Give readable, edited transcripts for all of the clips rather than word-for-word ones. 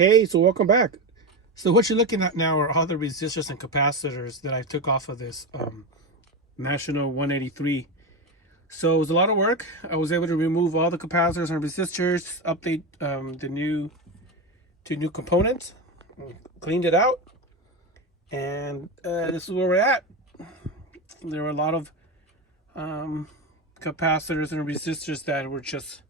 Hey, so welcome back. So what you're looking at now are all the resistors and capacitors that I took off of this National 183. So it was a lot of work. I was able to remove all the capacitors and resistors, update the new components, cleaned it out, and this is where we're at. There were a lot of capacitors and resistors that were just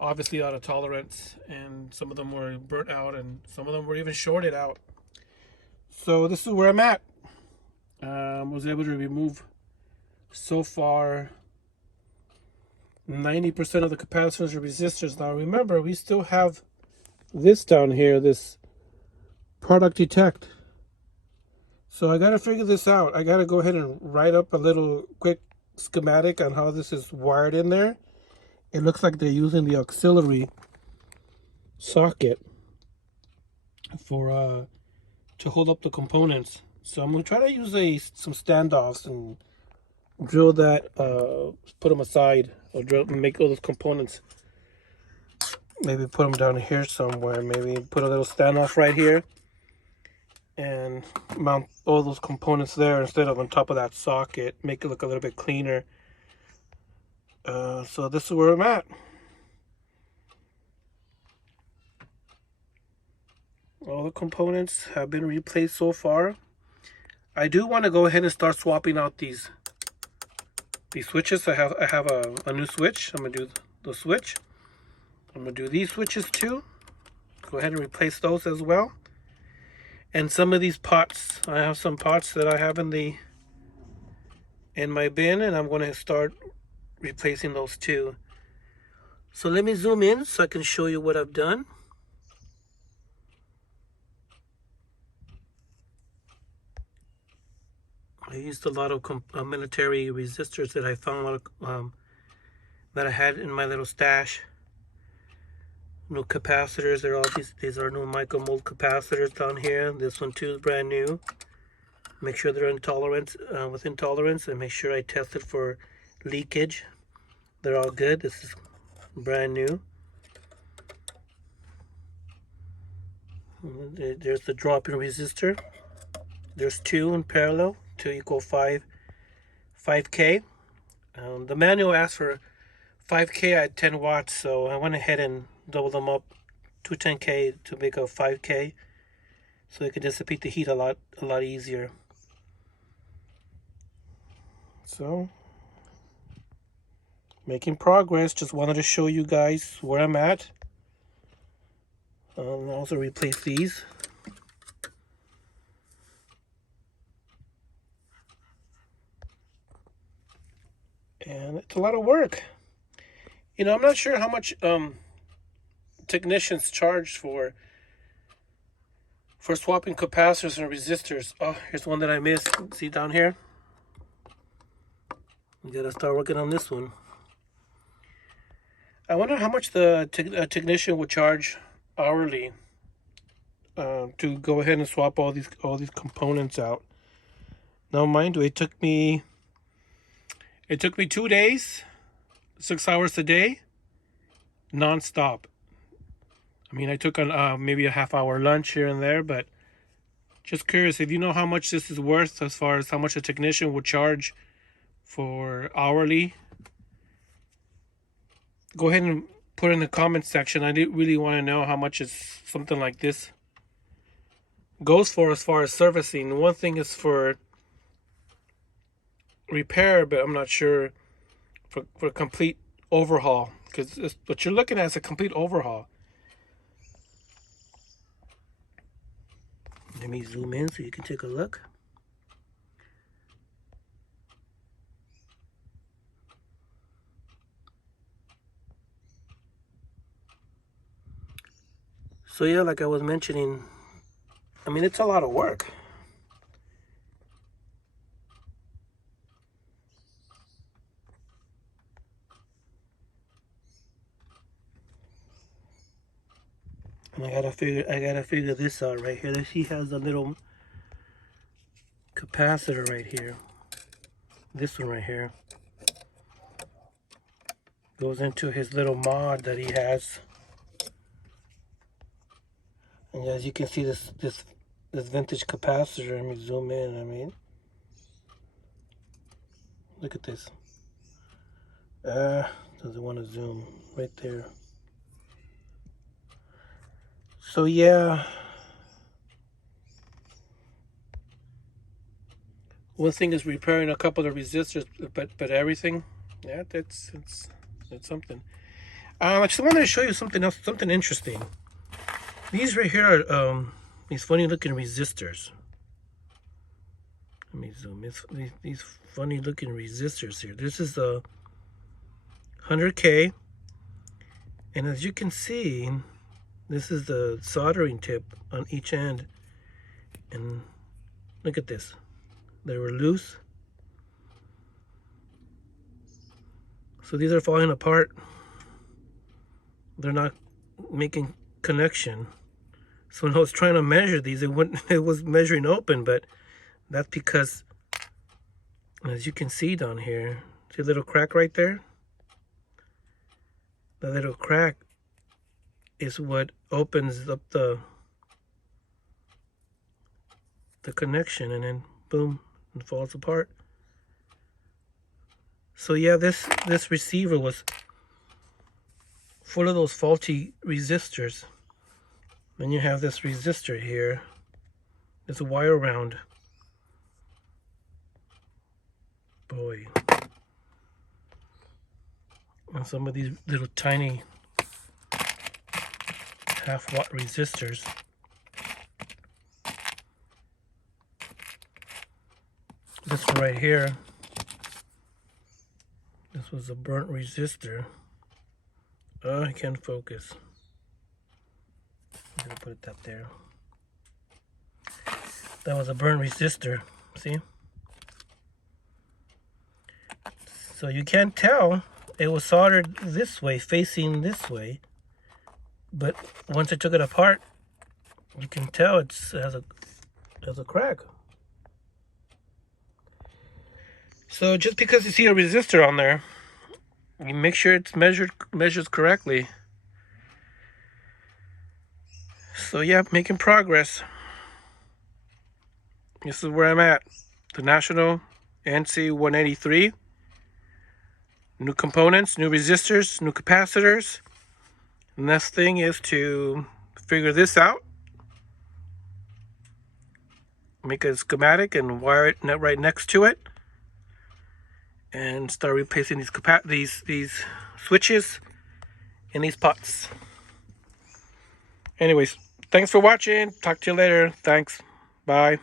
obviously out of tolerance, and some of them were burnt out, and some of them were even shorted out. So this is where I'm at. Was able to remove so far 90% of the capacitors and resistors. Now remember, we still have this down here, this product detect. So I gotta figure this out. I gotta go ahead and write up a little quick schematic on how this is wired in there. It looks like they're using the auxiliary socket for to hold up the components. So I'm gonna try to use some standoffs and drill that, put them aside, or drill, make all those components. Maybe put them down here somewhere. Maybe put a little standoff right here and mount all those components there instead of on top of that socket. Make it look a little bit cleaner. So this is where I'm at. All the components have been replaced so far. I do want to go ahead and start swapping out these switches. I have a new switch. I'm gonna do the switch. I'm gonna do these switches too. Go ahead and replace those as well. And some of these pots, I have some pots that I have in my bin, and I'm gonna start replacing those too. So let me zoom in so I can show you what I've done. I used a lot of military resistors that I found, a lot of, that I had in my little stash. New capacitors. They're all these are new micro mold capacitors down here. This one too is brand new. Make sure they're within tolerance, and make sure I test it for leakage. They're all good. This is brand new. There's the drop-in resistor. There's two in parallel, 2 equal 5K. The manual asks for 5K at 10 watts, so I went ahead and doubled them up to 10K to make a 5K, so it can dissipate the heat a lot easier. So, making progress. Just wanted to show you guys where I'm at. I'll also replace these. And it's a lot of work. You know, I'm not sure how much technicians charge for swapping capacitors and resistors. Oh, here's one that I missed. See down here? We gotta start working on this one. I wonder how much the technician would charge hourly to go ahead and swap all these components out. Now, mind you, it took me 2 days, 6 hours a day, non-stop. I mean, I took maybe a half-hour lunch here and there, but just curious if you know how much this is worth as far as how much a technician would charge for hourly. Go ahead and put in the comment section. I didn't really want to know how much is something like this goes for as far as servicing. One thing is for repair, but I'm not sure for complete overhaul, because what you're looking at is a complete overhaul. Let me zoom in so you can take a look. So yeah, like I was mentioning, I mean, it's a lot of work. And I gotta figure this out right here. He has a little capacitor right here. This one right here goes into his little mod that he has. And as you can see, this vintage capacitor. Let me zoom in. I mean, look at this. Doesn't want to zoom right there. So yeah, one thing is repairing a couple of resistors, but everything, yeah, that's something. I just wanted to show you something else, something interesting. These right here are these funny looking resistors. Let me zoom in. These funny looking resistors here. This is the 100K, and as you can see, this is the soldering tip on each end, and look at this. They were loose, so these are falling apart. They're not making connection. So when I was trying to measure these, it was measuring open, but that's because, as you can see down here, see a little crack right there? That little crack is what opens up the connection, and then boom, it falls apart. So yeah, this receiver was full of those faulty resistors. Then you have this resistor here. There's a wire round. Boy. And some of these little tiny half-watt resistors. This one right here. This was a burnt resistor. Oh, I can't focus. I'm gonna put it up there. That was a burnt resistor. See? So you can't tell. It was soldered this way, facing this way. But once I took it apart, you can tell it has a crack. So just because you see a resistor on there, you make sure it's measures correctly. So yeah, making progress. This is where I'm at. The National NC-183. New components, new resistors, new capacitors. The next thing is to figure this out. Make a schematic and wire it right next to it. And start replacing these switches and these pots. Anyways, thanks for watching. Talk to you later. Thanks. Bye.